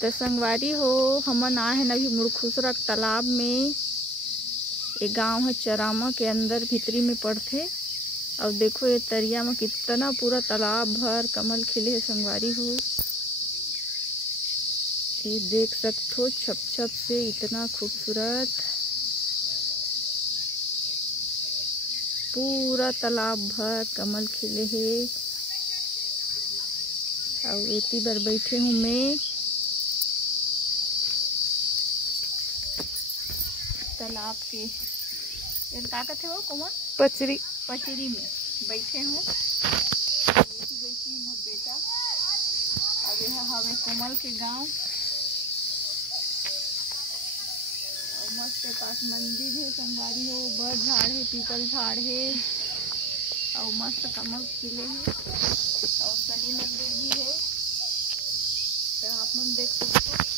तो संगवारी हो, हमन आए हैं अभी मुड़खुसरा तालाब में। ये गांव है चरामा के अंदर भीतरी में पड़थे। और देखो ये तरिया में कितना पूरा तालाब भर कमल खिले है संगवारी हो। ये देख सकते छप छप से इतना खूबसूरत पूरा तालाब भर कमल खिले है। और एती बार बैठे हूँ मैं तालाब के का कहते हो कोमल पचरी में बैठे हूँ। बैठी मोर बेटा। अब यह हवे कोमल के गांव। और मस्त के पास मंदिर है संगवारी हो, बड़ झाड़ है, पीपल झाड़ है। और मस्त कमल खिले हैं। और शनि मंदिर भी है, तो आप मन देख सकते हो।